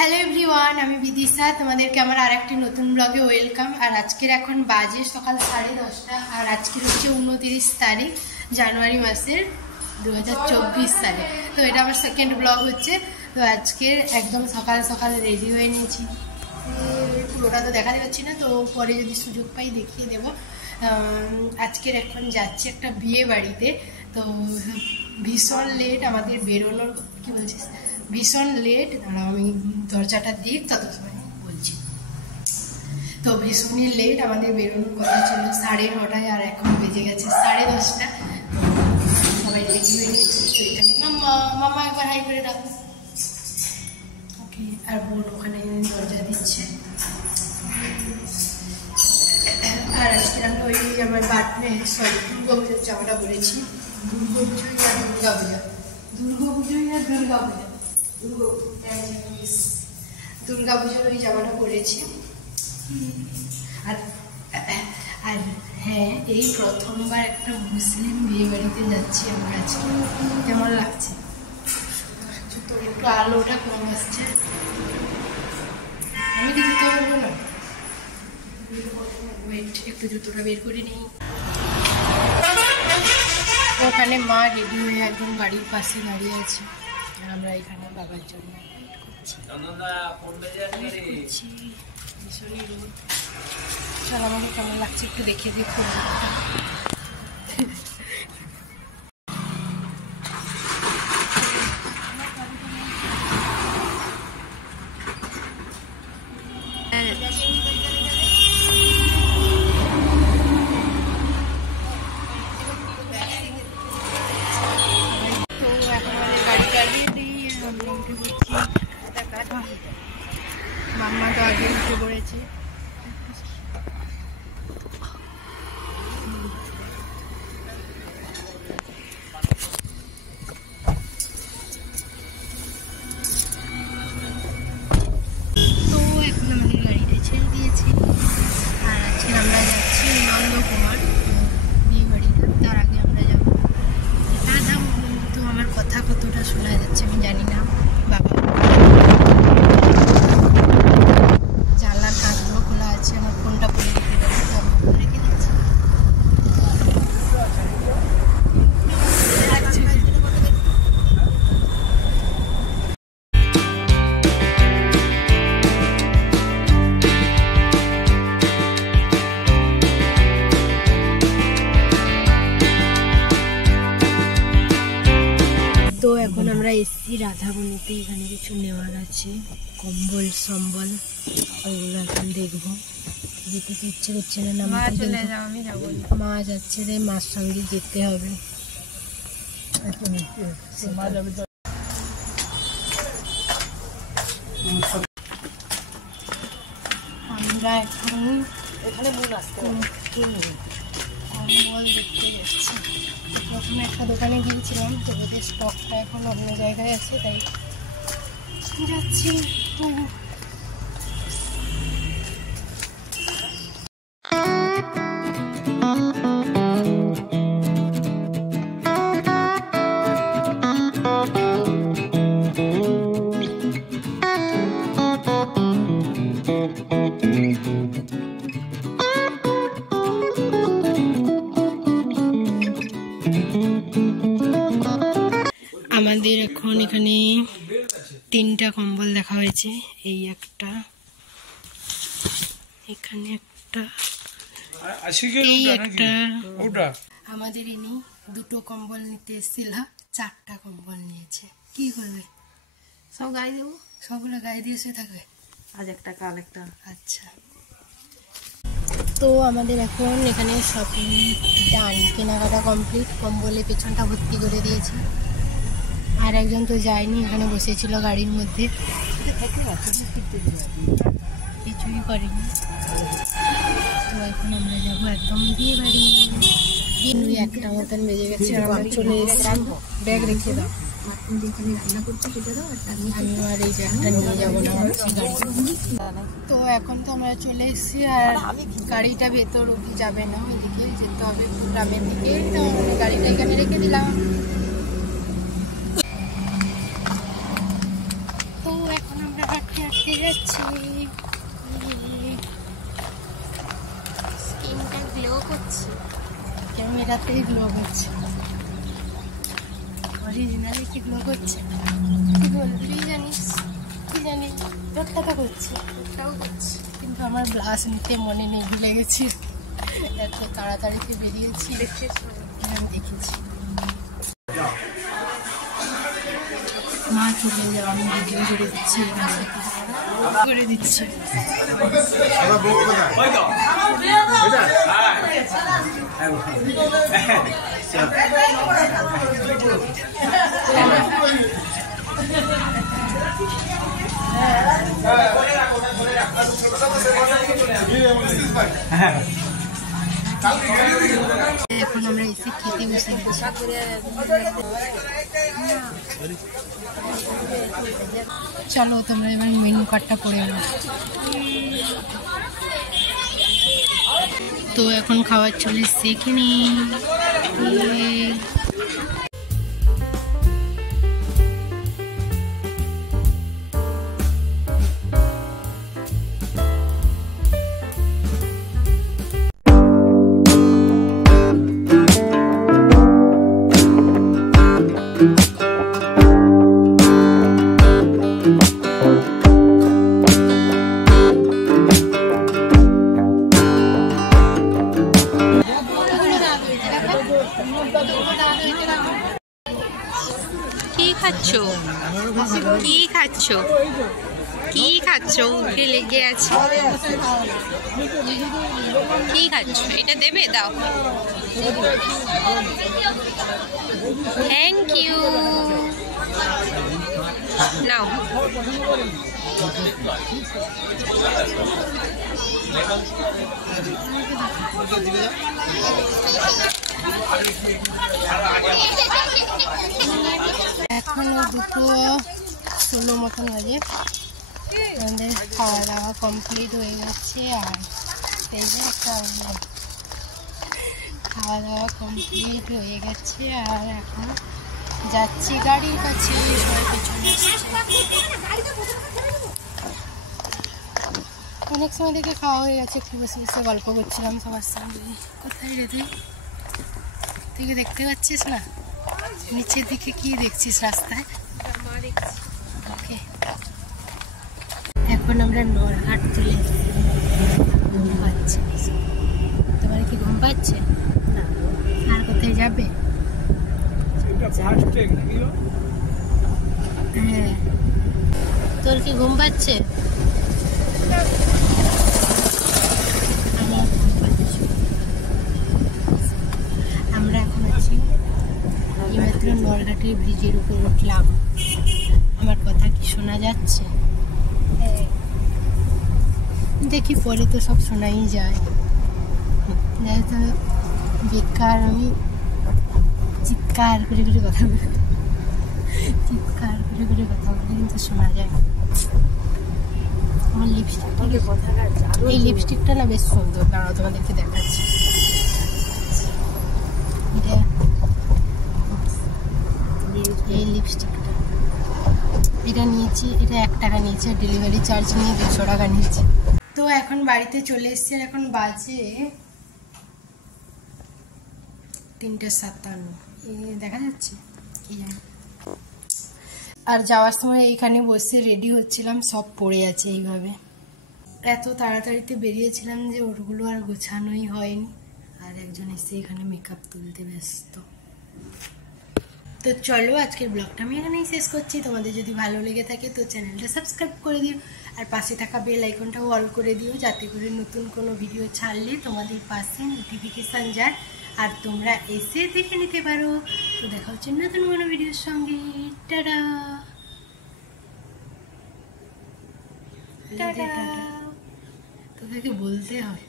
Hello everyone, আমি বিদিশা। তোমাদেরকে আমার আরেকটি নতুন ব্লগে ওয়েলকাম। আর আজকের এখন বাজে সকাল 10:30 আর আজকের হচ্ছে 29 তারিখ জানুয়ারি মাসের 2024 সালে। তো এটা আমার সেকেন্ড ব্লগ হচ্ছে। তো আজকের একদম সকাল সকাল রেডি হয়ে নিয়েছি। পুরোটা তো দেখাতে পাচ্ছি না, তো পরে যদি সুযোগ পাই দেখিয়ে দেব। আজকের এখন যাচ্ছি একটা বিয়ে বাড়িতে। তো ভীষণ লেট আমাদের বেরোনোর, কি বলছিস, ভীষণ লেট। দাঁড়াও আমি দরজাটা দিক, তত সময় বলছি। তো ভীষণই লেট, আমাদের বেরোনোর কথা ছিল 9:30 আর এখন বেজে গেছে 10:30। সবাই রেডি হয়ে গেছে। তো এখানে মাম্মা একবার হাই করে ডাকো। ওকে, আর বোন ওখানে দরজা দিচ্ছে। আর আজকে আমি ওই আমার বাটনে দুর্গাপূজার জামাটা পরেছি। দুর্গাপুজোই আর দুর্গাপূজা, দুর্গাপুজোই আর দুর্গাপূজা, দুর্গাপুজোর ওই জামাটা পরেছি। আর আর হ্যাঁ, এই প্রথমবার একটা মুসলিম বিয়ে বাড়িতে যাচ্ছি আমরা আজকে। কেমন লাগছে? তো একটু আলোটা কম আসছে, আমি কি জুতো বলবো না? ওয়েট, একটু জুতোটা বের করে নিই। ওখানে মা রেডি হয়ে একদম গাড়ির পাশে দাঁড়িয়ে আছে, আর আমরা এখানে বাবার জন্য ভীষণই রোদ। চল, আমাকে কেমন লাগছে একটু দেখিয়ে দিই। খুব মাম্মা তো আগে উঠে পড়েছে। তো এখন আমাদের গাড়িতে ছেড়ে দিয়েছি, আর আজকে আমরা যাচ্ছি নন্দকুমার বিয়ে বাড়িটা। তার আগে আমরা যাবো রাধা। তো আমার কথা কতটা শোনা যাচ্ছে আমি জানি না। বাবা জানলার কাঁচগুলো খোলা আছে, আমার ফোনটা পরে রেখে দেবো, তো আমি ফোন রেখে দিচ্ছি। তো এখন আমরা এসছি রাধাবনীতে। এখানে কিছু নেওয়ার আছে, কম্বল সম্বল, ওগুলো এখন দেখবো। যেতে তো ইচ্ছে করছে না, মা যাচ্ছে রে, মার সঙ্গে যেতে হবে। আমরা এখন কম্বল দেখতে যাচ্ছি। প্রথমে একটা দোকানে গিয়েছিলাম, তো ওদের স্টকটা এখন অন্য জায়গায় আছে, তাই যাচ্ছি। আমাদের এখন এখানে 3টা কম্বল দেখা হয়েছে। এই একটা, এখানে একটা, এই একটা। আমাদের ইনি 2টো কম্বল নিতে এসেছিল, 4টা কম্বল নিয়েছে। কি করবে? সব গায়ে দেবো, সবগুলো গায়ে দিয়ে শুয়ে থাকবে। আজ একটা কাল একটা। আচ্ছা, তো আমাদের এখন এখানে শপিং ডান, কেনাকাটা কমপ্লিট। কম্বলে পেছনটা ভর্তি করে দিয়েছি। আর একজন তো যায়নি, এখানে বসেছিল গাড়ির মধ্যে, কিছুই করেনি। তো এখন আমরা যাবো একদম বিয়ে বাড়ি। 1টা মতন বেজে গেছে, আর আমরা চলে এসেছি। ব্যাগ রেখে দাও, আমি আর এই ব্যাগটা নিয়ে যাবো না গাড়ি। তো এখন তো আমরা চলে এসেছি, আর গাড়িটা ভেতর অব্দি যাবে না, ওইদিকে যেতে হবে গ্রামের দিকে। গাড়িটা এখানে রেখে দিলাম। তো এখন আমরা হাঁটতে হাঁটতে যাচ্ছি। স্কিনটা গ্লো করছে, ক্যামেরাতেই গ্লো করছে, অরিজিনালি কি গ্লো করছে কি বলবি তুই জানিস? কি জানি তোরটা তো করছে, তোরটাও করছে, কিন্তু আমার ব্লাশ নিতে মনে নেই, ভুলে গেছি, এত তাড়াতাড়িতে বেরিয়েছি। দেখেছি মা চলে যাও, আমি ভিডিও করে দিচ্ছি, করে দিচ্ছি। এখন আমরা এসে খেতে বসে গেছি। চলো তোমরা এবার মেনু কার্ডটা পড়ে নাও। তো এখন খাবার চলে এসছে এখানে। কি খাচ্ছ? কি খাচ্ছ? কি খাচ্ছ? মুখে লেগে আছে। কি খাচ্ছ? এটা দেবে, দাও। Thank you. নাও। এখনো 2:16 মতন বাজে, আমাদের খাওয়া দাওয়া কমপ্লিট হয়ে গেছে। আর এই যে খাওয়া দাওয়া কমপ্লিট হয়ে গেছে, আর এখন যাচ্ছি গাড়ির কাছে। সবাই পেছনে আসছে। অনেক সময় থেকে খাওয়া হয়ে গেছে, একটু বসে বসে গল্প করছিলাম সবার সঙ্গে। কোথায় রে তুই? তুই কি দেখতে পাচ্ছিস না? নিচের দিকে কি দেখছিস রাস্তায়? ওকে, এখন আমরা নরহাট চলে এসেছি। ঘুম পাচ্ছে, তোমার কি ঘুম পাচ্ছে? না। আর কোথায় যাবে? হ্যাঁ, তোর কি ঘুম পাচ্ছে? আমরা এখন আছি এইমাত্র নরঘাটের ব্রিজের উপর উঠলাম। আমার কথা কি শোনা যাচ্ছে? দেখি পরে তো সব শোনাই যায়। তো বেকার আমি চিৎকার করে করে কথা বলি, চিৎকার করে করে কথা বলি, কিন্তু শোনা যায়। আমার লিপস্টিকটা, এই লিপস্টিকটা না বেশ সুন্দর, দাঁড়াও তোমাদেরকে দেখাচ্ছি। এই লিপস্টিকটা এটা নিয়েছি, এটা 1 টাকা নিয়েছে, ডেলিভারি চার্জ নিয়ে 200 টাকা নিয়েছে। তো এখন বাড়িতে চলে এসেছি, এখন বাজে 3:57। দেখা যাচ্ছে কি জানি। আর যাওয়ার সময় এইখানে বসে রেডি হচ্ছিলাম, সব পড়ে আছে এইভাবে। এত তাড়াতাড়িতে বেরিয়েছিলাম যে ওরগুলো আর গোছানোই হয়নি। আর একজন এসে এখানে মেকআপ তুলতে ব্যস্ত। তো চলো আজকের ব্লগটা আমি এখানেই শেষ করছি। তোমাদের যদি ভালো লেগে থাকে তো চ্যানেলটা সাবস্ক্রাইব করে দিও, আর পাশে থাকা বেল আইকনটাও অল করে দিও, যাতে করে নতুন কোনো ভিডিও ছাড়লে তোমাদের পাশে নোটিফিকেশান যায় আর তোমরা এসে দেখে নিতে পারো। তো দেখা হচ্ছে নতুন কোনো ভিডিওর সঙ্গে। Tata tata. তোদেরকে বলতে হয়।